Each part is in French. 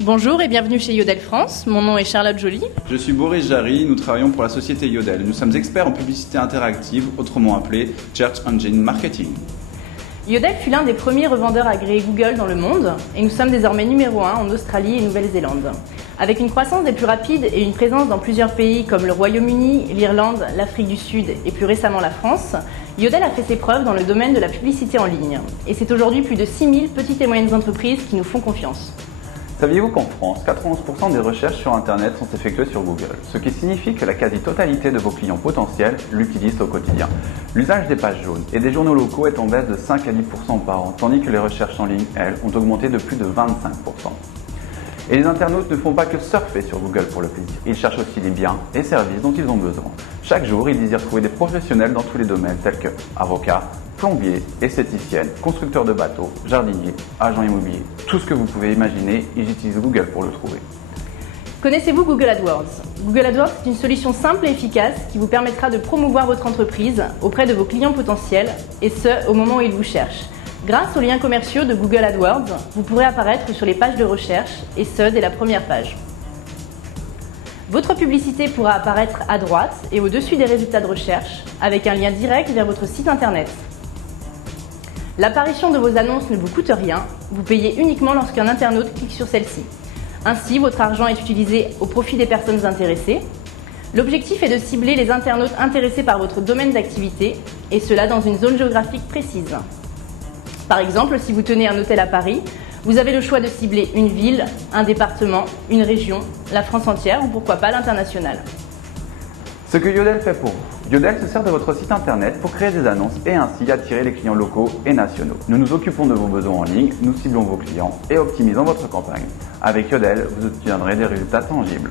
Bonjour et bienvenue chez Yodel France, mon nom est Charlotte Joly. Je suis Boris Jarry, nous travaillons pour la société Yodel. Nous sommes experts en publicité interactive, autrement appelée Search Engine Marketing. Yodel fut l'un des premiers revendeurs agréés Google dans le monde et nous sommes désormais numéro 1 en Australie et Nouvelle-Zélande. Avec une croissance des plus rapides et une présence dans plusieurs pays comme le Royaume-Uni, l'Irlande, l'Afrique du Sud et plus récemment la France, Yodel a fait ses preuves dans le domaine de la publicité en ligne. Et c'est aujourd'hui plus de 6000 petites et moyennes entreprises qui nous font confiance. Saviez-vous qu'en France, 91% des recherches sur Internet sont effectuées sur Google, ce qui signifie que la quasi-totalité de vos clients potentiels l'utilisent au quotidien. L'usage des pages jaunes et des journaux locaux est en baisse de 5 à 10% par an, tandis que les recherches en ligne, elles, ont augmenté de plus de 25%. Et les internautes ne font pas que surfer sur Google pour le plaisir, ils cherchent aussi les biens et services dont ils ont besoin. Chaque jour, ils désirent trouver des professionnels dans tous les domaines tels que avocats, plombiers, esthéticiennes, constructeurs de bateaux, jardiniers, agents immobiliers. Tout ce que vous pouvez imaginer, ils utilisent Google pour le trouver. Connaissez-vous Google AdWords? Google AdWords est une solution simple et efficace qui vous permettra de promouvoir votre entreprise auprès de vos clients potentiels, et ce, au moment où ils vous cherchent. Grâce aux liens commerciaux de Google AdWords, vous pourrez apparaître sur les pages de recherche, et ce, dès la première page. Votre publicité pourra apparaître à droite et au-dessus des résultats de recherche, avec un lien direct vers votre site internet. L'apparition de vos annonces ne vous coûte rien, vous payez uniquement lorsqu'un internaute clique sur celle-ci. Ainsi, votre argent est utilisé au profit des personnes intéressées. L'objectif est de cibler les internautes intéressés par votre domaine d'activité, et cela dans une zone géographique précise. Par exemple, si vous tenez un hôtel à Paris, vous avez le choix de cibler une ville, un département, une région, la France entière ou pourquoi pas l'international. Ce que Yodel fait pour vous. Yodel se sert de votre site internet pour créer des annonces et ainsi attirer les clients locaux et nationaux. Nous nous occupons de vos besoins en ligne, nous ciblons vos clients et optimisons votre campagne. Avec Yodel, vous obtiendrez des résultats tangibles.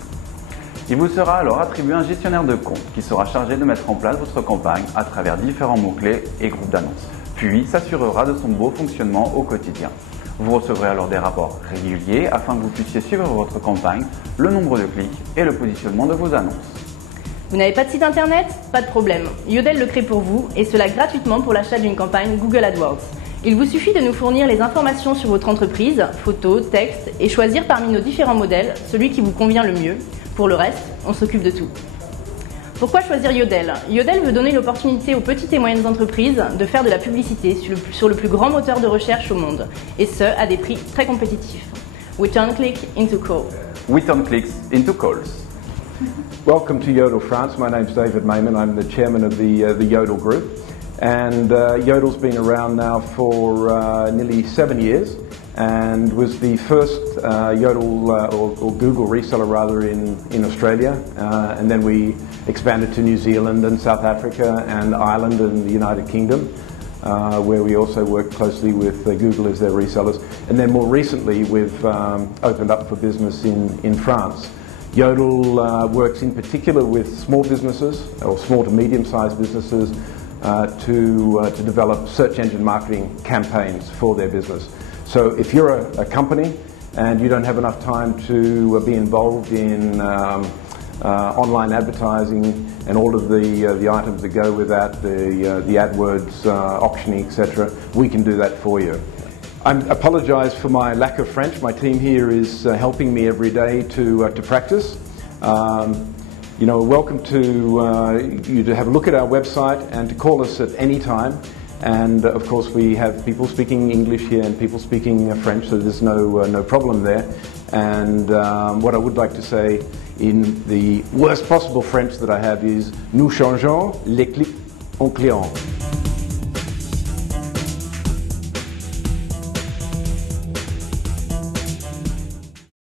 Il vous sera alors attribué un gestionnaire de compte qui sera chargé de mettre en place votre campagne à travers différents mots-clés et groupes d'annonces, puis s'assurera de son beau fonctionnement au quotidien. Vous recevrez alors des rapports réguliers afin que vous puissiez suivre votre campagne, le nombre de clics et le positionnement de vos annonces. Vous n'avez pas de site internet? Pas de problème. Yodel le crée pour vous et cela gratuitement pour l'achat d'une campagne Google AdWords. Il vous suffit de nous fournir les informations sur votre entreprise, photos, textes et choisir parmi nos différents modèles celui qui vous convient le mieux. Pour le reste, on s'occupe de tout. Pourquoi choisir Yodel? Yodel veut donner l'opportunité aux petites et moyennes entreprises de faire de la publicité sur le plus grand moteur de recherche au monde, et ce, à des prix très compétitifs. We turn click into call. We turn clicks into calls. Welcome to Yodel France. My name's David Mayman. I'm the chairman of the Yodel Group. And Yodel's been around now for nearly 7 years and was the first Yodel or Google reseller rather in Australia. And then we expanded to New Zealand and South Africa and Ireland and the United Kingdom, where we also work closely with Google as their resellers. And then more recently we've opened up for business in France. Yodel works in particular with small businesses or small to medium-sized businesses to develop search engine marketing campaigns for their business. So if you're a company and you don't have enough time to be involved in online advertising and all of the items that go with that, the AdWords, auctioning, etc., we can do that for you. I apologise for my lack of French. My team here is helping me every day to practice. You know, welcome to you to have a look at our website and to call us at any time. And of course, we have people speaking English here and people speaking French, so there's no problem there. And what I would like to say in the worst possible French that I have is: nous changeons les clics en clients.